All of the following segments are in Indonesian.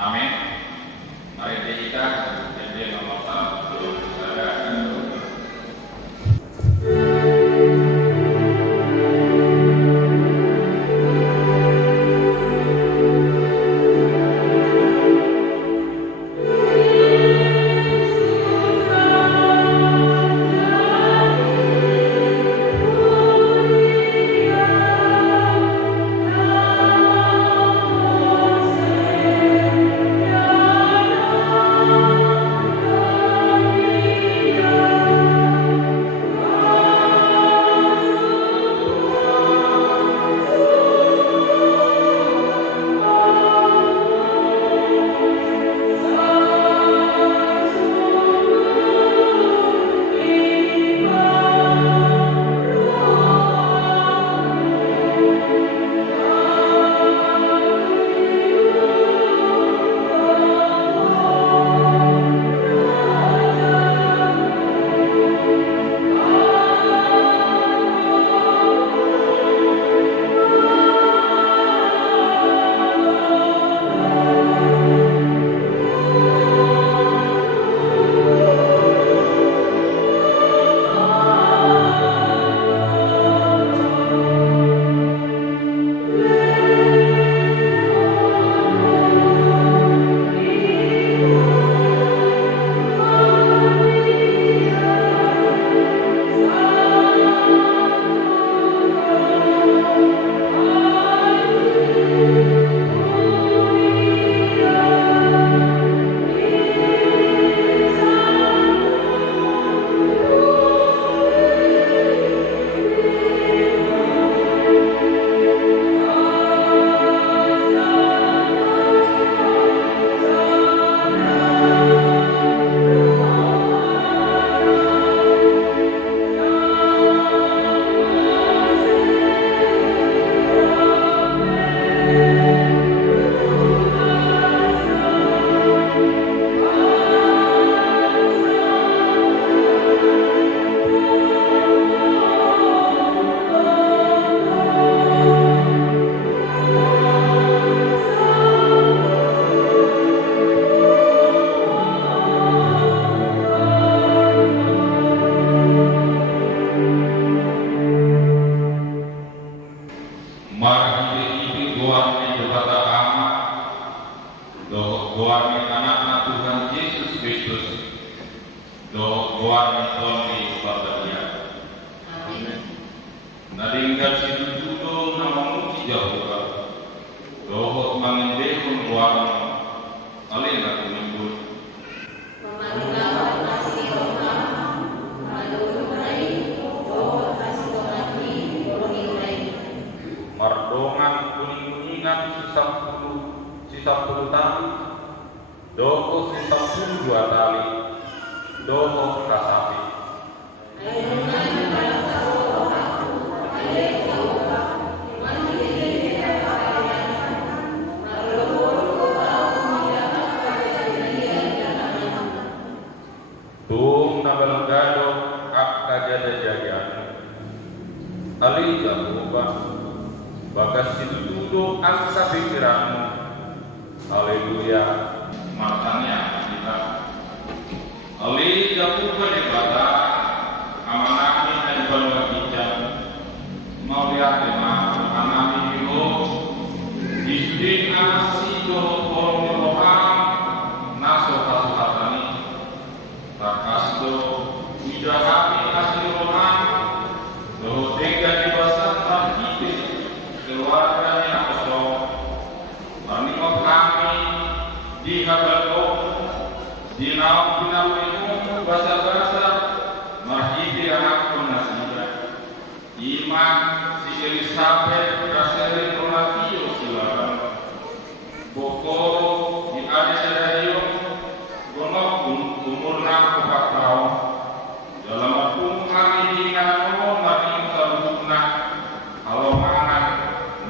Amin. Mari kita jadi nomor satu. Saya akan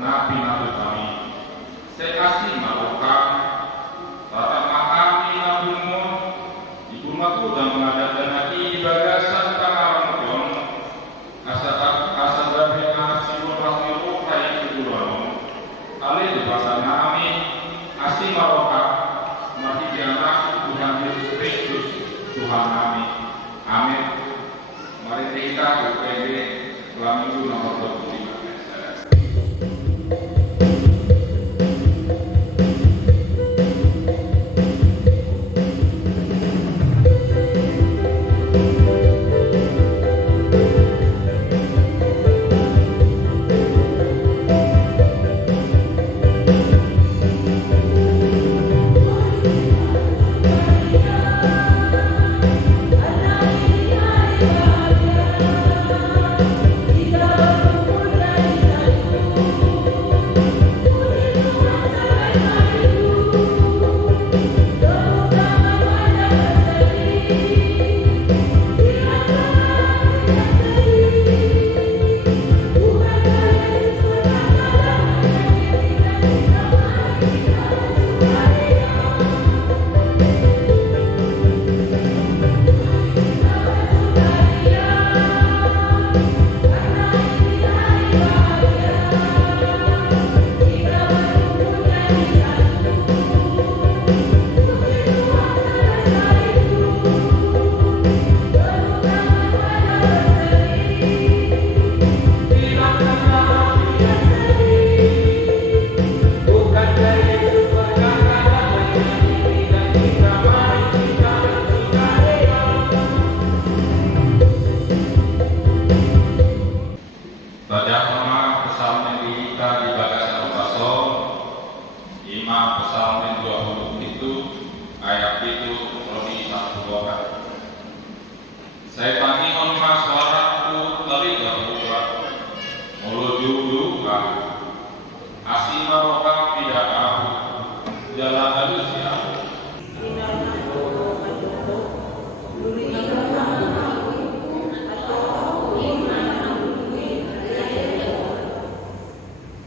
Nabi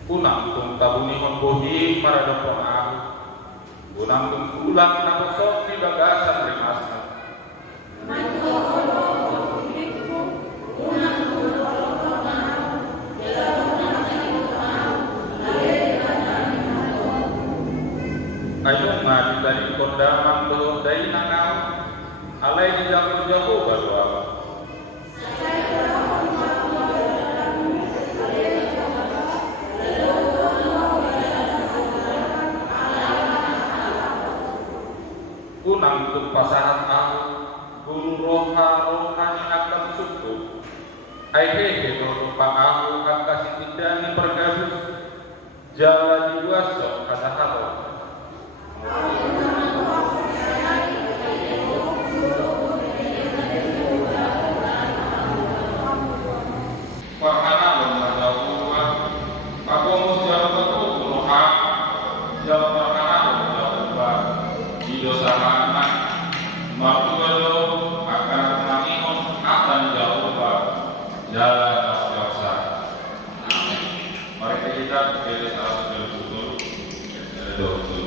Kunang tung tabunihon bohi maradopon aku. Kunang tung ulang nabosok di bagasan rimasna. Ayo ngadi dari kondaman doh dari nangau. Alai di jauh baru apa? Kunang tung pasaran aku. Guru rohani akan suku. Aihehe numpang aku akan sitidani pergabus. Jawa diwasok kata halo. Wahana lomba jauh, pakomus jauh betul punoha, jauh wahana lomba jauh, di dosa mana, martuelo akan mengihon akan jauh, jalan dosa. Amin. Mari kita pilih salah satu betul, betul.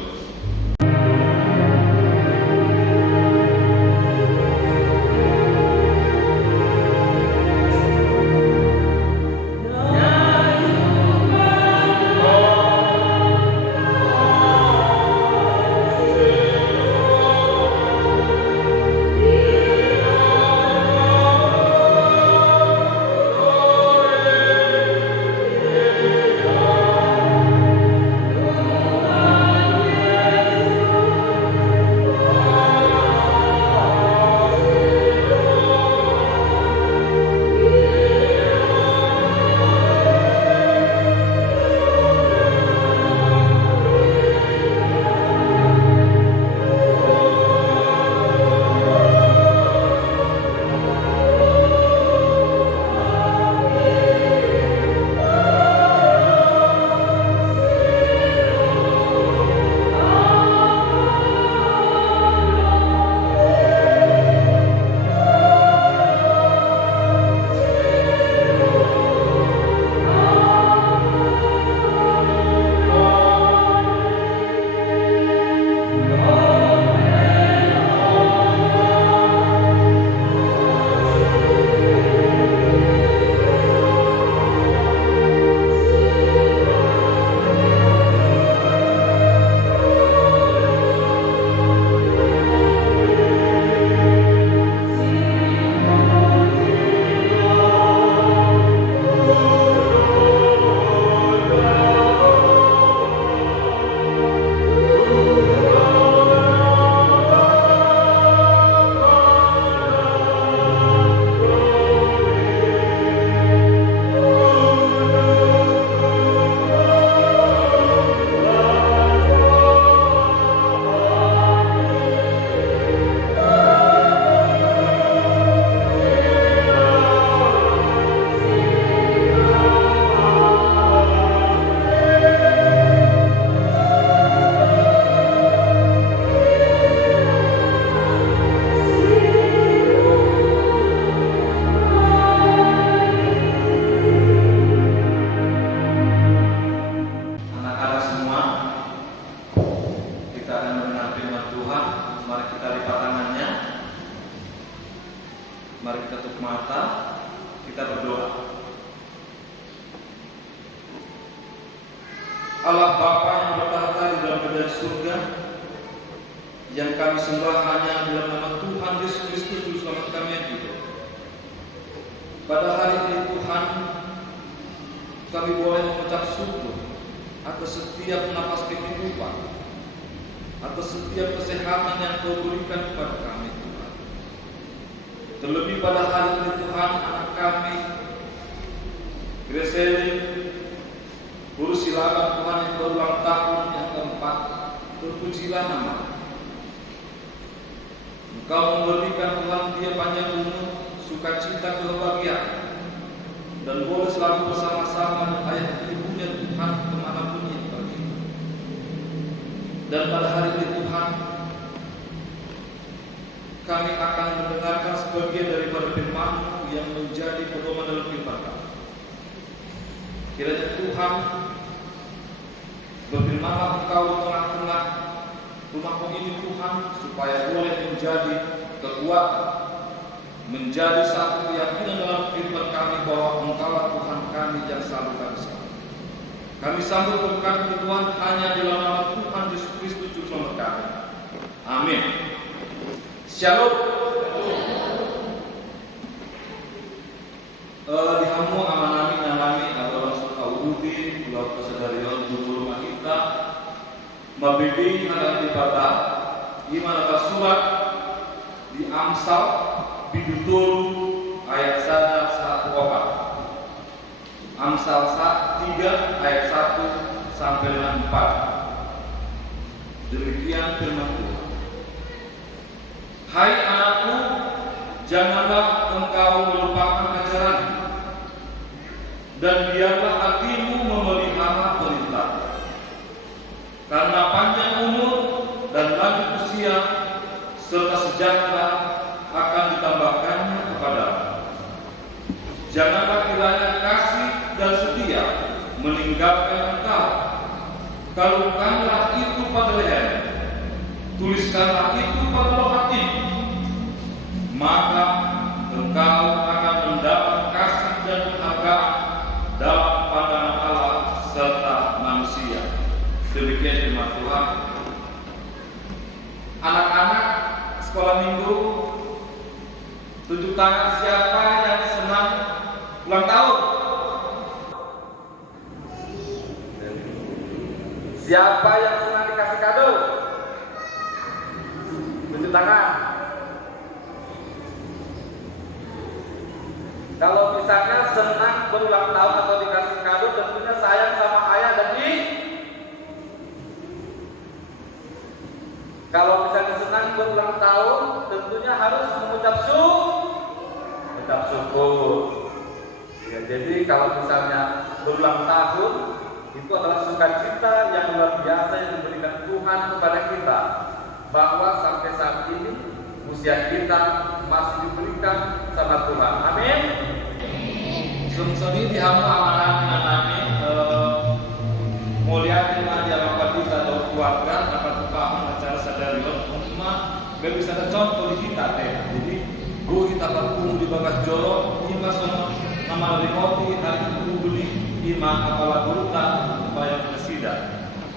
Allah Bapa yang bertahta di dalam kerajaan surga, yang kami sembah hanya dalam nama Tuhan Yesus Kristus Juru Selamat kami yang hidup. Pada hari ini Tuhan, kami boleh mengucap syukur atas setiap napas kehidupan, atas setiap kesehatan yang Kau berikan kepada kami Tuhan. Terlebih pada hari ini Tuhan, anak kami Greseli Guru Silaban Tuhan yang berulang tahun yang keempat, terpujilah nama. Engkau memberikan Tuhan dia panjang umur, sukacita kebahagiaan, dan boleh selalu bersama-sama dengan ayah ibunya Tuhan kemanapun ia pergi. Dan pada hari ini Tuhan, kami akan mendengarkan sebagian daripada firman-Mu yang menjadi pedoman dalam firman Kami. Kiranya Tuhan di tengah-tengah rumahmu ini Tuhan, supaya boleh menjadi kekuatan, menjadi satu keyakinan dalam kehidupan kami bahwa Engkaulah Tuhan kami yang selalu kami sambut. Kami sambut berkat Tuhan hanya di dalam nama Tuhan Yesus Kristus Juru Selamat kami. Amin. Shalom. Dihamu amanami nalami atau suka udin pulau kesadarian dulu rumah kita mabedi ada ibadah gimana surat di Amsal bidutul ayat 1 opat Amsal 3 ayat 1 sampai dengan 4. Demikian firman Tuhan. Hai anakku, janganlah engkau melupakan ajaran dan biarlah hatimu memelihara perintah. Karena panjang umur dan lanjut usia serta sejahtera akan ditambahkannya kepadamu. Janganlah kiranya kasih dan setia meninggalkan engkau. Kalungkanlah itu pada leher, tuliskanlah itu pada loh hatimu, maka engkau akan mendapat kasih dan penghargaan dalam pandangan Allah serta manusia. Demikian firman Tuhan. Anak-anak sekolah minggu, tunjuk tangan siapa yang senang ulang tahun? Siapa yang senang dikasih kado? Tunjuk tangan. Kalau misalnya senang berulang tahun atau dikasih kado, tentunya sayang sama ayah dan ibu. Kalau misalnya senang berulang tahun, tentunya harus mengucap syukur. Ya, jadi kalau misalnya berulang tahun, itu adalah sukacita yang luar biasa yang diberikan Tuhan kepada kita, bahwa sampai saat ini usia kita masih diberikan sama Tuhan. Amin. Sungsoni dihamu amalan nami mulia dengan dialog kita atau keluarga dapat paham acara sadarion umma bisa ada contoh di kita deh. Jadi guru kita berkumpul di bagas jorok ima sama nama roti hari itu beli ima kepala gurita supaya presida.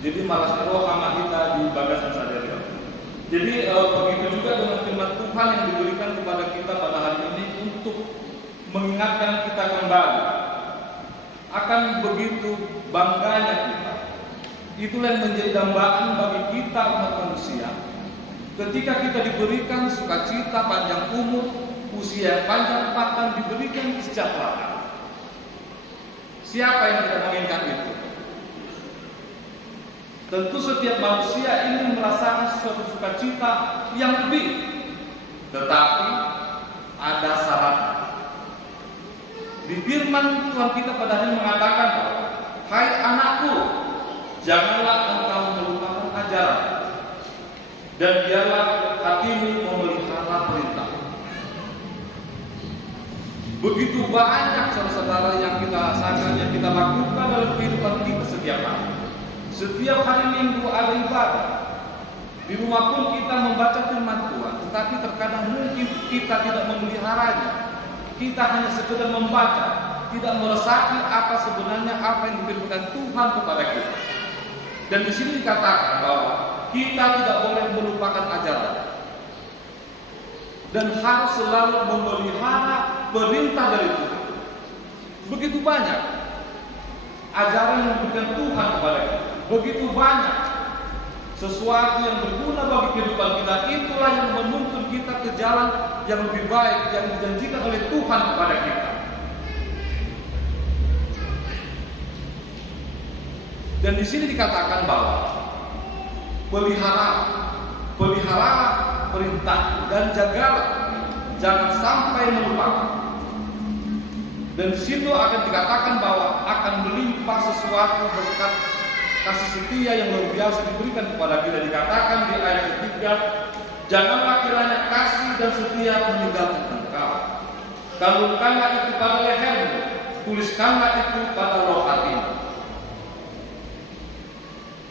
Jadi malas roh sama kita di bagas sadarion. Jadi begitu juga dengan firman Tuhan yang diberikan kepada kita pada hari ini untuk mengingatkan kita kembali akan begitu bangganya kita. Itulah yang menjadi dambaan bagi kita umat manusia. Ketika kita diberikan sukacita, panjang umur, usia panjang, bahkan diberikan kesejahteraan. Siapa yang tidak menginginkan itu? Tentu setiap manusia ingin merasakan suatu sukacita yang lebih, tetapi ada syaratnya. Di firman Tuhan kita pada hari mengatakan bahwa hai anakku, janganlah engkau melupakan ajaran dan biarlah hatimu memelihara perintah. Begitu banyak saudara-saudara yang kita rasakan, yang kita lakukan dalam kehidupan kita setiap hari. Setiap hari Minggu ada ibadah. Di rumah pun kita membaca firman Tuhan, tetapi terkadang mungkin kita tidak memeliharanya. Kita hanya sekedar membaca, tidak meresapi apa sebenarnya apa yang diberikan Tuhan kepada kita. Dan di sini dikatakan bahwa kita tidak boleh melupakan ajaran dan harus selalu memelihara perintah dari Tuhan. Begitu banyak ajaran yang diberikan Tuhan kepada kita. Begitu banyak sesuatu yang berguna bagi kehidupan kita. Itulah yang menuntun kita ke jalan yang lebih baik yang dijanjikan oleh Tuhan kepada kita. Dan di sini dikatakan bahwa pelihara perintah dan jagalah, jangan sampai melupakan. Dan di situ akan dikatakan bahwa akan melimpah sesuatu berkat kasih setia yang luar biasa diberikan kepada kita. Dikatakan di ayat ketiga, janganlah kiranya kasih dan setia meninggalkan engkau. Kalungkanlah itu pada lehermu, tuliskanlah itu pada loh hatimu.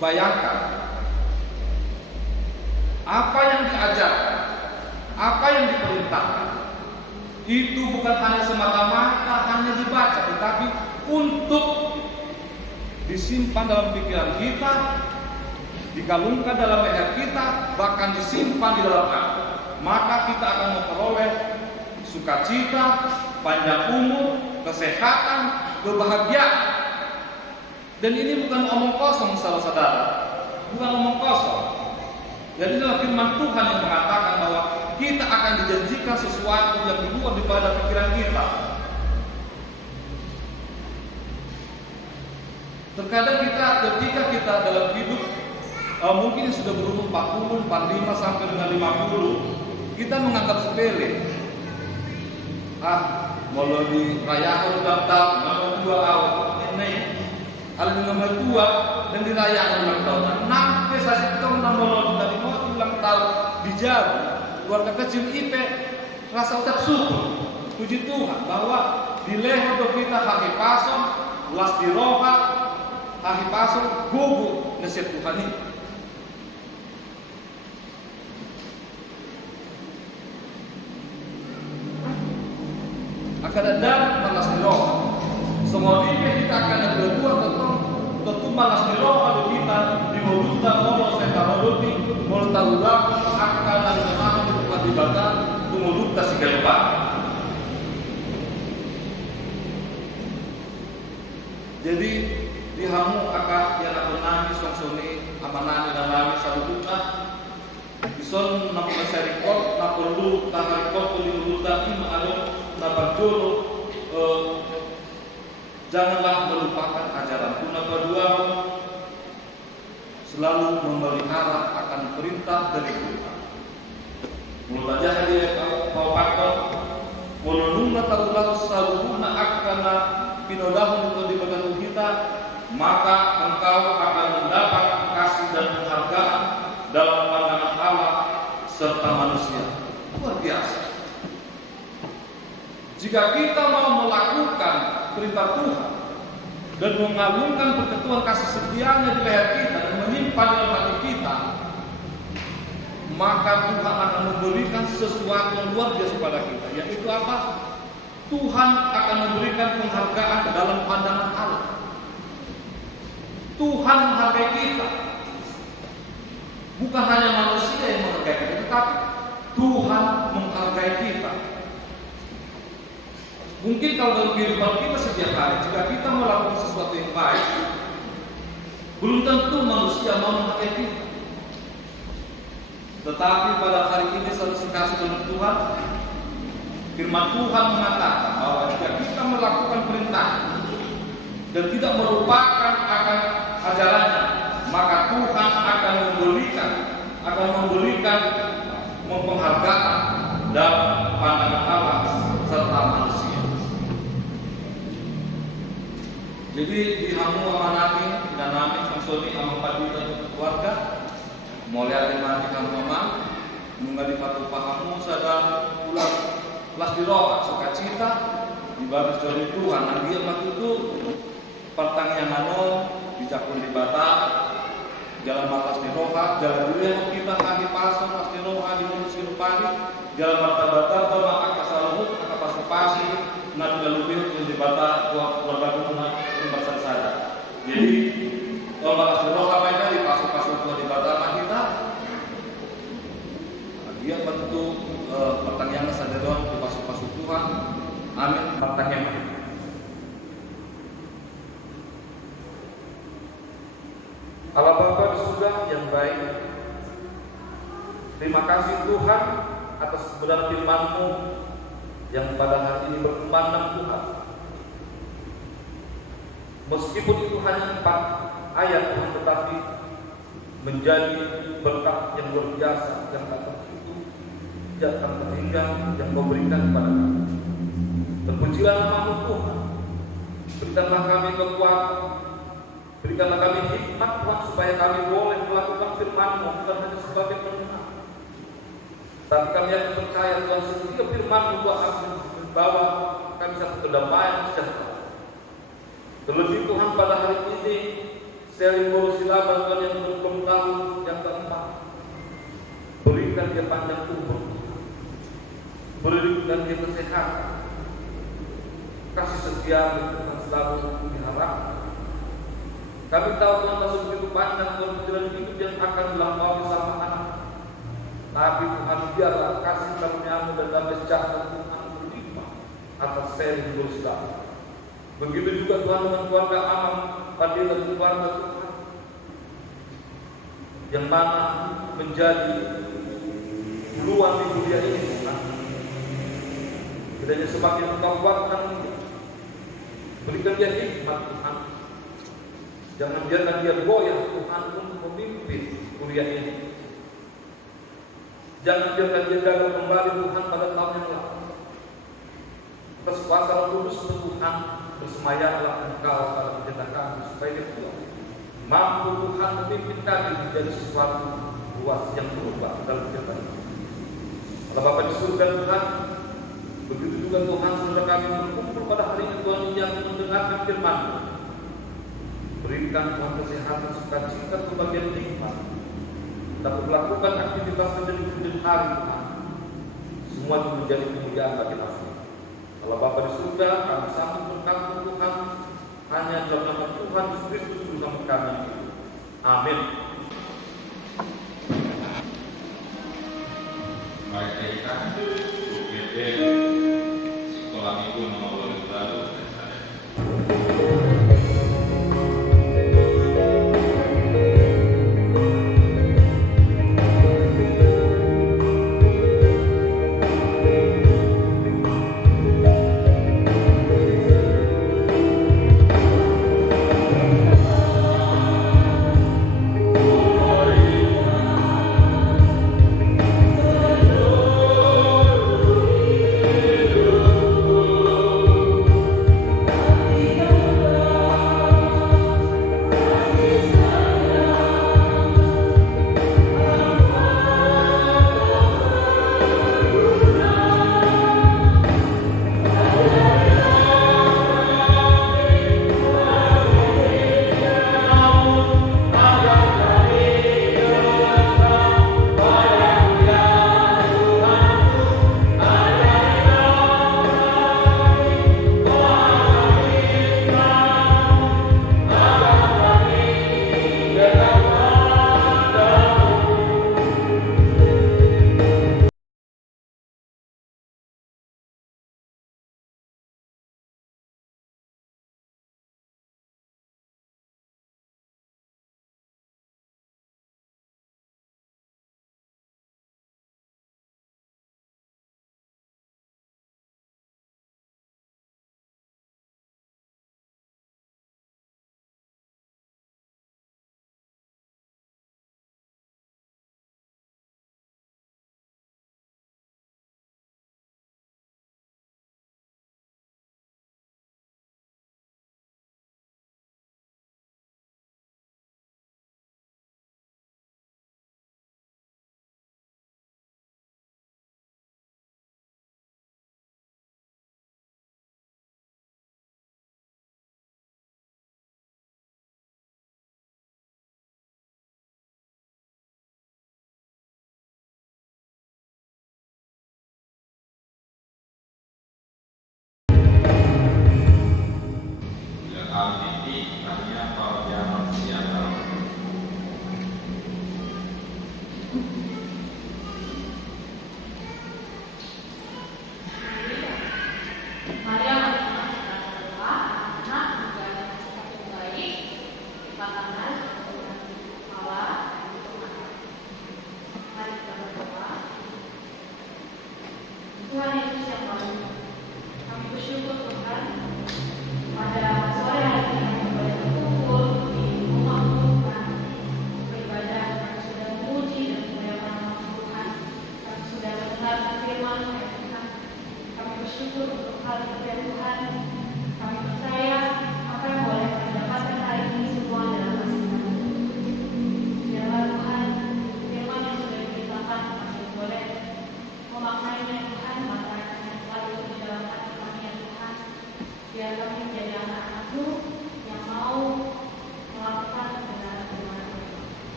Bayangkan apa yang diajarkan, apa yang diperintahkan itu bukan hanya semata-mata hanya dibaca, tetapi untuk disimpan dalam pikiran kita, dikalungkan dalam leher kita, bahkan disimpan di dalam hati. Maka kita akan memperoleh sukacita, panjang umur, kesehatan, kebahagiaan. Dan ini bukan omong kosong, saudara-saudara, bukan omong kosong. Jadi adalah firman Tuhan yang mengatakan bahwa kita akan dijanjikan sesuatu yang di luar daripada pikiran kita. Terkadang ketika kita dalam hidup mungkin sudah berumur 40, 45 sampai dengan 50, kita menganggap sepele. Mau dirayakan ulang tahun, nomor 2 awal ini, kalau nomor 2 dan dirayakan ulang tahun. Sampai saat itu nomor dari ulang tahun dijauh, keluarga kecil IP rasa ucap syukur, puji Tuhan bahwa di leher kita haki pasong, las di roha, haki pasong, gugu nasihat Tuhan ini. Akan ada malas di roha. Semua ini kita akan ada dua tentu malas di roha kita di mulutan mono sekaroloti mulutan udah akan ada memang di tempat ibadah di mulutan segala. Jadi di hamu akan yang aku nami songsoni amanani dan nami satu duka ison napol serikot napol lu tamarikot di mulutan ima alo napal jolo. Janganlah melupakan ajaran Tuna kedua, selalu memelihara akan perintah dari Tuhan. Mulut aja dia kau pakon, mulununa tarulah saluna akana pinodahun untuk dipegang kita, maka engkau akan mendapat kasih dan penghargaan dalam pandangan Allah serta manusia. Luar biasa. Jika kita mau melakukan perintah Tuhan dan mengagungkan perketuan kasih setianya di leher kita dan menyimpan dalam hati kita, maka Tuhan akan memberikan sesuatu yang luar biasa pada kita. Yaitu apa? Tuhan akan memberikan penghargaan dalam pandangan Allah. Tuhan menghargai kita. Bukan hanya manusia yang menghargai kita, tetapi Tuhan menghargai kita. Mungkin kalau dalam kehidupan kita setiap hari, jika kita melakukan sesuatu yang baik, belum tentu manusia mau menghargai kita. Tetapi pada hari ini satu sekali dengan Tuhan, firman Tuhan mengatakan bahwa jika kita melakukan perintah dan tidak merupakan akan ajarannya, maka Tuhan akan memberikan penghargaan dan pandangan Allah serta manusia. Jadi di hamu amanati dan nami sangsoni amang padutan keluarga, mulai mati kamu mamang, mengali patu pahamu sadar ulang las di roha sukacita di baris dari Tuhan. Nanti yang itu partang yang ano dijakun di bata jalan matas di roha, jalan dulu yang kita kaki pasang las di roha di mulut silupani, jalan mata bata sama akasaluhut akapasi pasi nanti lebih di bata keluarga Tuhan. Jadi kalau malas di roha mereka di pasuk-pasuk di batama kita, dia bentuk pertanyaan saderon di pasuk-pasuk Tuhan. Amin. Pertanyaan. Allah Bapa di surga yang baik, terima kasih Tuhan atas kebenaran firman-Mu yang pada hari ini berkembang dalam Tuhan. Meskipun itu hanya 4 ayat, tetapi menjadi berkat yang luar biasa yang tak terhitung, tidak akan terhingga yang Kau berikan kepada kami. Terpujilah nama-Mu Tuhan. Berikanlah kami kekuatan, berikanlah kami hikmat Tuhan supaya kami boleh melakukan firman-Mu bukan hanya sebagai pendengar, tapi kami akan percaya Tuhan setiap firman-Mu akan membawa kami satu kedamaian sejahtera. Terlebih Tuhan pada hari ini Sterling Borusila Tuhan yang 20 tahun yang keempat, berikan dia panjang umur, berikan dia kesehatan, kasih setia Tuhan selalu diharapkan. Kami tahu Tuhan masih begitu panjang Tuhan perjalanan hidup yang akan dilampaui sama anak. Tapi Tuhan biarlah kasih karunia-Mu dan damai sejahtera Tuhan berlimpah atas Sterling Borusila. Begitu juga Tuhan dengan keluarga Amang, Fadil dan keluarga Tuhan, yang mana menjadi peluang di dunia ini Tuhan. Kiranya semakin Engkau kuatkan dia, berikan dia hikmat Tuhan. Jangan biarkan dia goyah Tuhan untuk memimpin kuliah ini. Jangan biarkan dia gagal kembali Tuhan pada tahun yang lalu. Atas kuasa Roh Kudus Tuhan, bersemayalah Engkau pada pendeta kami supaya dia kuat, mampu Tuhan memimpin kami menjadi sesuatu luas yang berubah dalam pendeta ini. Kalau Bapa di surga Tuhan, begitu juga Tuhan saudara kami berkumpul pada hari ini Tuhan yang mendengarkan firman-Mu. Berikan Tuhan kesehatan, sukacita, kebahagiaan nikmat, dapat melakukan aktivitas menjadi kemudian hari Tuhan. Semua itu menjadi kemuliaan bagi kami. Kalau Bapa di surga, kami sambut berkat Tuhan hanya dalam nama Tuhan Yesus Kristus bersama kami. Amin. Mari kita UGD Sekolah Minggu nomor 2 Oh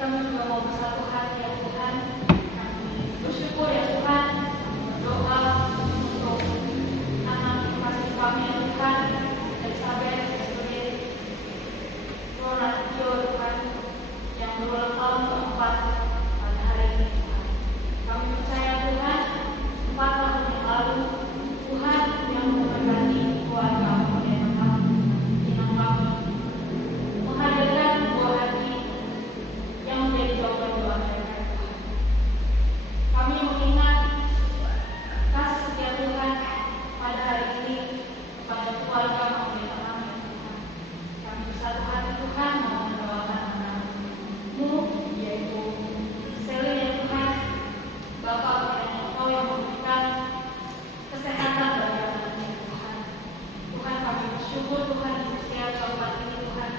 kami juga mau bersatu hati ya Tuhan. Kami bersyukur ya Tuhan, berdoa untuk anak kasih kami ya Tuhan, Elizabeth, Elizabeth, Ronatio Tuhan, yang berulang tahun keempat pada hari ini Tuhan. Kami percaya Tuhan, 4 tahun yang lalu Tuhan yang memberkati keluarga pendeta kami, inang kami, menghadirkan buah hati yang menjadi jawaban doa mereka Tuhan. Kami mengingat kasih setia Tuhan pada hari ini kepada keluarga pendeta kami Tuhan. Kami bersatu hati Tuhan mau mendoakan anak-Mu, yaitu Selin ya Tuhan. Bapak kiranya Engkau yang memberikan kesehatan bagi anak-Mu Tuhan. Tuhan kami bersyukur Tuhan di usia keempat ini Tuhan.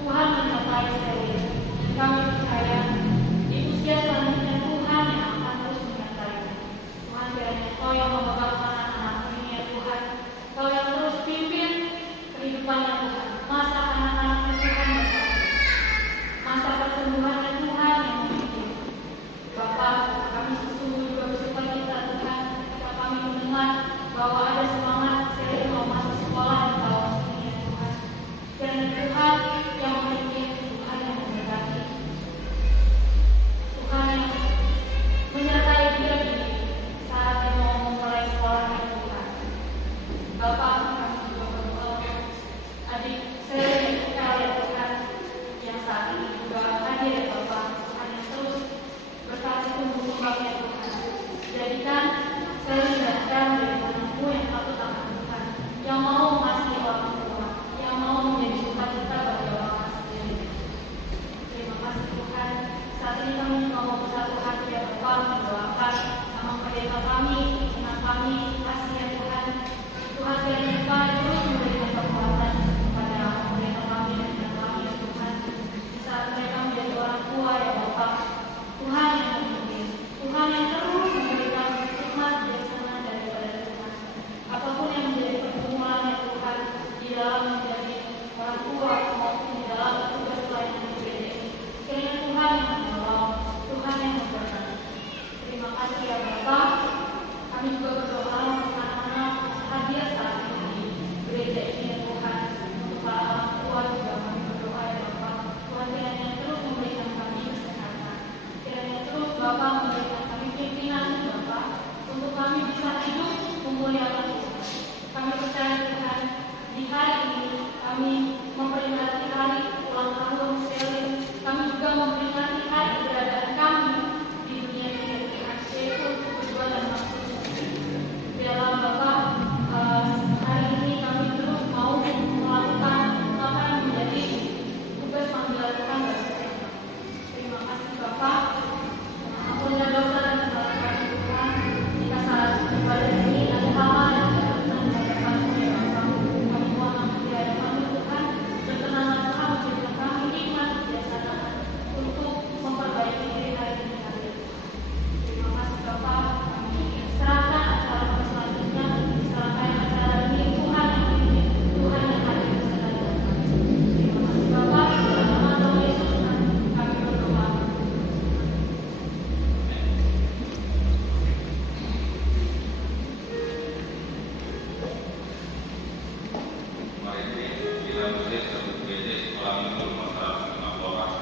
Tuhan menyertai Selin, dan kami percaya di usia selanjutnya Tuhan yang akan terus menyertai. Tuhan kiranya Engkau yang memegang anak-anak ini ya Tuhan. Engkau yang terus pimpin kehidupannya Tuhan. Masa anak-anaknya Tuhan berkati. Masa pertumbuhannya Tuhan yang memimpin. Bapak, kami sesungguhnya juga bersukacita Tuhan ketika kami mendengar bahwa ada semangat Selin mau masuk sekolah di tahun ini ya Tuhan. Dan Tuhan yang memimpin, Tuhan yang memberkati, Tuhan yang menyertai dia di saat dia mau memulai sekolahnya Tuhan. Bapak, kami juga berdoa adik Selin ya Tuhan, yang saat ini juga hadir ya Bapak. Tuhan yang terus berkati tumbuh kembangnya Tuhan. Jadikan Selin dan menjadi anakmu yang takut akan Tuhan, yang mau mengasihi orang tua, yang mau menjadi sukacita bagi orang sendiri. Terima kasih Tuhan. Saat ini kami juga mau bersatu hati ya Bapak, mendoakan nama pendeta kami, anak kami, kasih ya Tuhan. Tuhan kiranya Engkau terus memberikan kekuatan kepada pendeta kami dan anak kami ya Tuhan. Di saat mereka menjadi orang tua ya Bapak, Tuhan yang memimpin, Tuhan yang terus memberikan hikmat bijaksana daripada Tuhan. Apapun yang menjadi pergumulan ya Tuhan, di dalam menjadi orang tua maupun di dalam tugas pelayanan di GBI, kiranya Tuhan yang menolong, Tuhan yang memberkati. Terima kasih ya Bapak. Kami juga berdoa untuk anak-anak hadir saat ini di gereja ini ya Tuhan. Untuk para orang tua juga kami berdoa ya Bapak. Tuhan kiranya terus memberikan kami kesehatan. Kiranya terus Bapak memberikan kami pimpinan Bapak untuk kami bisa hidup memuliakan Tuhan. Kami percaya Tuhan, di hari ini kami memperingati hari ulang tahun Selin. Kami juga memperingati hari keberadaan kami di dunia ini ya Tuhan, yaitu tujuan dan maksud dalam Bapak. Hari ini kami terus mau melakukan apa yang menjadi tugas panggilan Tuhan bagi kami. Terima kasih Bapak. Ampunlah dosa dan kesalahan kami Tuhan. Jika saat ibadah ini ada hal-hal yang tidak berkenan di hadapan-Mu ya Bapak, kami mohon ampun di hadapan-Mu Tuhan. Berkenanlah Tuhan memberikan kami hikmat kebijaksanaan untuk memperbaiki diri hari ini kami ya Tuhan. Terima kasih Bapak. Kami serahkan acara kami selanjutnya, serahkan acara ini Tuhan yang pimpin, Tuhan yang hadir bersama dengan kami. Terima kasih Bapak. Dalam nama Tuhan Yesus kami berdoa. Mari kita berdoa satu gereja sekolah minggu rumah 150 orang.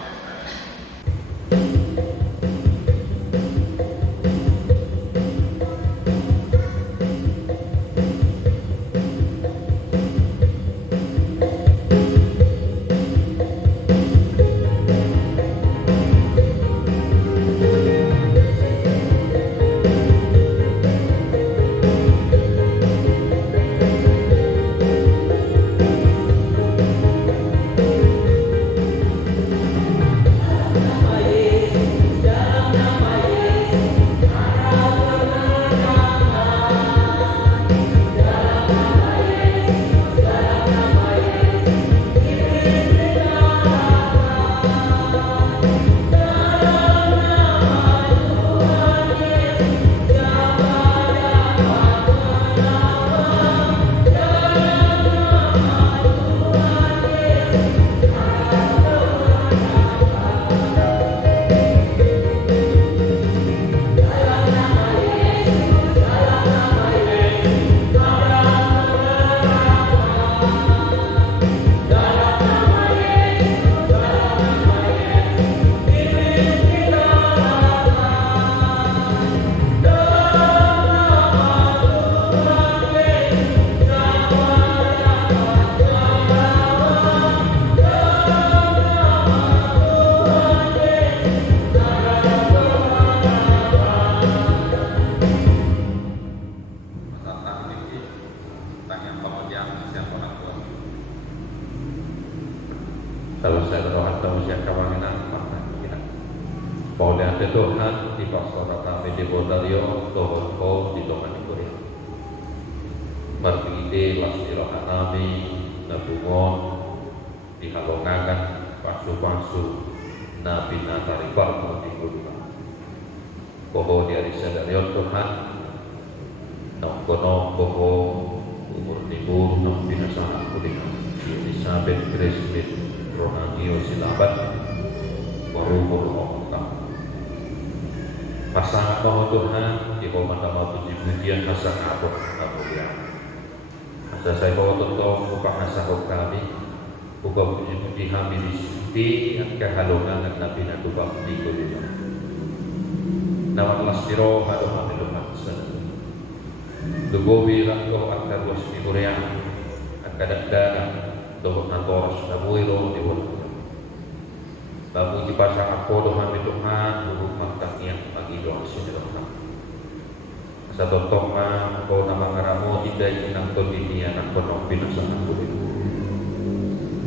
Tausaya rohan tausaya kawanginan kita. Boleh ada Tuhan di pastor kami di Bodario, Tuhan kau di Tuhan di Korea. Berbide lasti rohan kami, nabungon, dihalongakan, pasu-pasu, nabi natari barco di Korea. Boho di Arisadarion Tuhan, nongkono boho umur timur nong binasana kuliah. Elizabeth Grace Ronaldo Silabat Warumur Okta Pasangan mohon Tuhan di bawah nama puji-pujian masa ngabuk ngamulian masa saya bawa tuntong upah nasahuk kami buka puji-puji kami di sini yang kehalungan dan nabi nabi bakti kuliah nama lastiro hadu kami lumat sana dugobi rakko akar wasmi murian akadakdana dohot natoros nabuiro di wala babu di pasang ako dohan di Tuhan huruf magtakiang magido ang sinirohan sa totong nga ako na mga ramo hiday inangton diniyan ang kono pinasang ako dito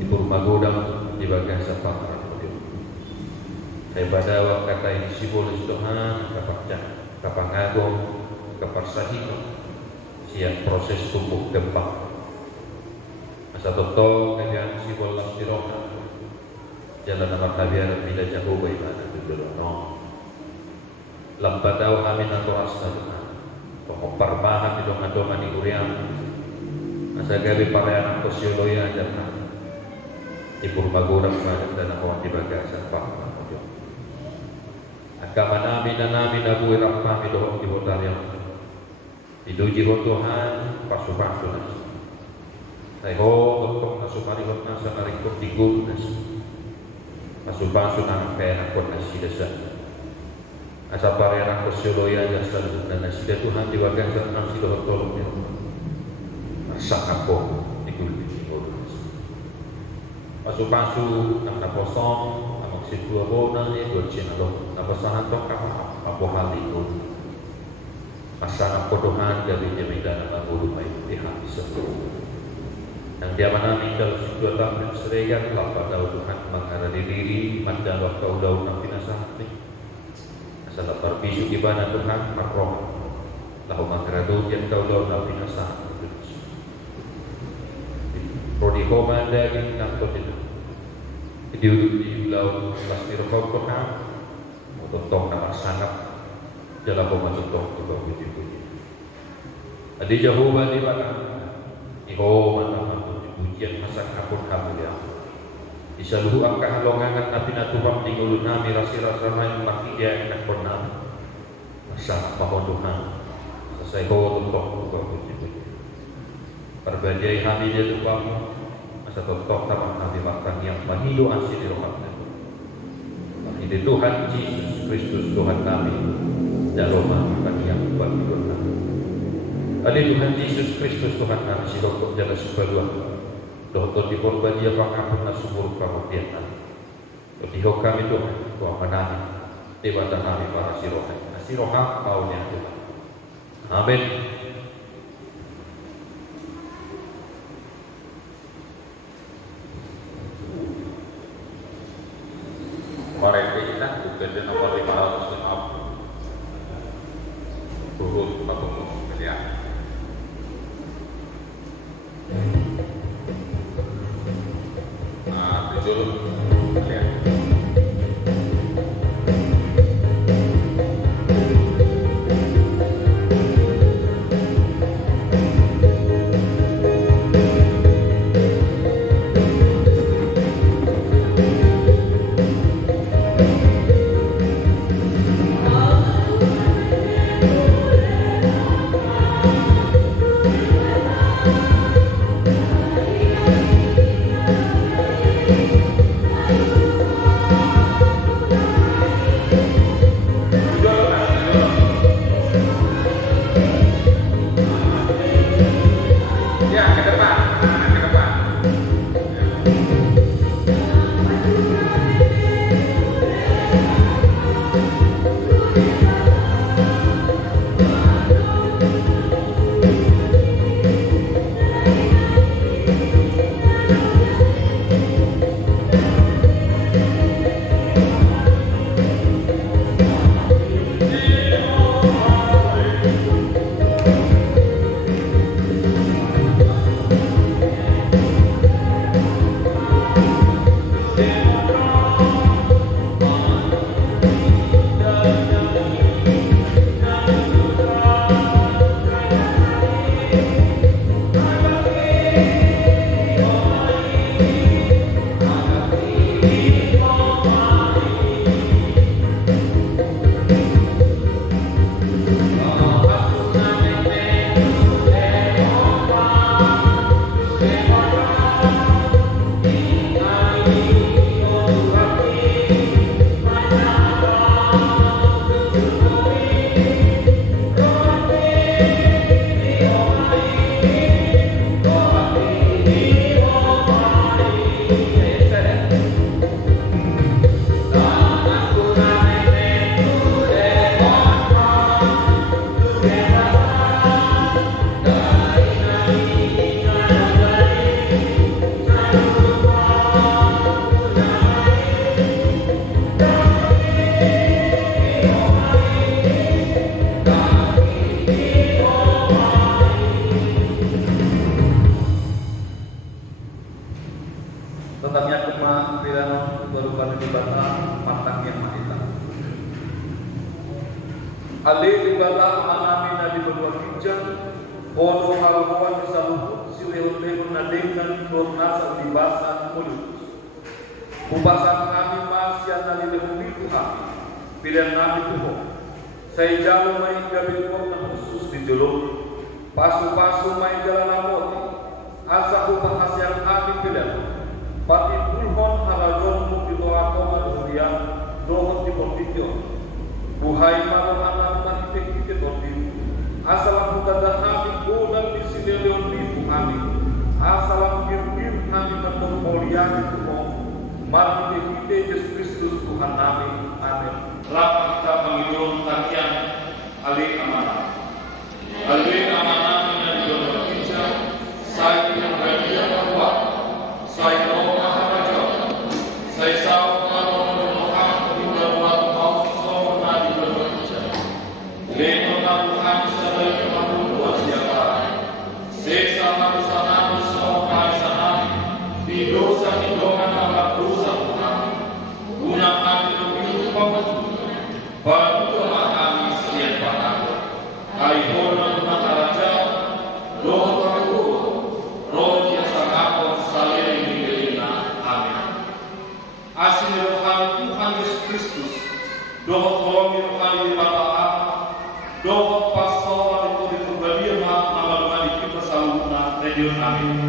ipurmagodang di bagian sa pangaran mo dito kay badawang kata ini sibulis Tuhan kapangagong kaparsahino siyang proses tumbuh kembang sa totoo kaya si Walang Sirohan jalan nama kabiar bila jauh bagaimana dulu no lambat daw kami na tuas na Tuhan pengparbahan di dongan-dongan di Uriang nasa gabi parean ko siyoloya jangan ipurmagurang banyak dan ako di bagasan pangkat mo agama namin na buhay ram kami doon di Botaryang iduji ho Tuhan pasu-pasu na Tayo untuk nasumariwat na sa narikot di gulnas Masubaso na ang pera ko na sida sa Asa parera ko siloya na sa luna na sida Tuhan diwagan sa nang sida tolong niya Masak ako di gulnas Masubaso ng naposong Amang situa ko na niya Doon sinalo Nabasahan to kapapuhali ko Masak ako Tuhan Dari jaminan ang ulumay Dihan sa Tuhan Yang dia namin dalam sebuah tahun serega kelapa daun Tuhan menghadiri diri mandala kau daun yang pinasahat ni asal perpisu ibana Tuhan marroh lahu mengharadu yang kau daun yang pinasahat Rodi koma daging nang itu diuduk di laut pasti rekau Tuhan untuk nama sangat dalam pembentuk juga puji-puji adi Jehovah di mana Jehovah ujian masa kapur kamu ya bisa luhu angka halongangan nabi natuham tinggal nami rasi-rasa main maki dia yang konam masa mohon Tuhan selesai kau untuk puji-puji perbedai kami dia tuh masa totok taman nabi makan yang mahidu asli di rohnya mahidu Tuhan Yesus Kristus Tuhan kami dalam makan yang buat Tuhan ada Tuhan Yesus Kristus Tuhan kami si rokok jaga sebuah Dohto di korban dia pangapun na sumur kamudian Dotiho kami Tuhan Tuhan menami Dewata kami para sirohan Sirohan kaunya Tuhan Amin Kemarin kita bukan di nomor 550 turun Papua Miliar dulu lihat Thank you. ma pilihan berupa di bata matang yang mahita. Ali di bata manami na di berdua kijang, podo halauan di salubut silehun na dengan nasa di basa mulut. Upasan kami masih na di lehun itu kami, pilihan nabi Tuhan. Saya jalan main gabil kota khusus di jalur, pasu-pasu main jalan amoti, asa upah yang kami pilihan. Pati pulhon halajon mukti doa koma durian dohon di borditio. Buhai malam anak mati kita bordiu. Asalam bukan kami godam di sini leon bibu kami. Asalam bir kami bermuliaan itu mau. Mari kita Yesus Kristus Tuhan kami. Amin. Rapat kita penghidupan takian alih amanah. Alih amanah dengan doa kita. Saya yang berdia bahwa saya mau maharaja. Saya tahu kalau Tuhan tidak buat mau semua di berbaca. Lewat Tuhan sebagai pembuat siapa? Saya sama sana semua sana di dosa anak dosa Tuhan. Gunakan itu pembuat. Bantu kami siapa aku. Aihona maharaja. Doa aku. Roh yang sangat saling mengiringi. Amin. Asin rohani Tuhan Yesus Kristus, doa tolong rohani pada Allah, doa pasal itu dikembalikan nama kita selalu na. Amin.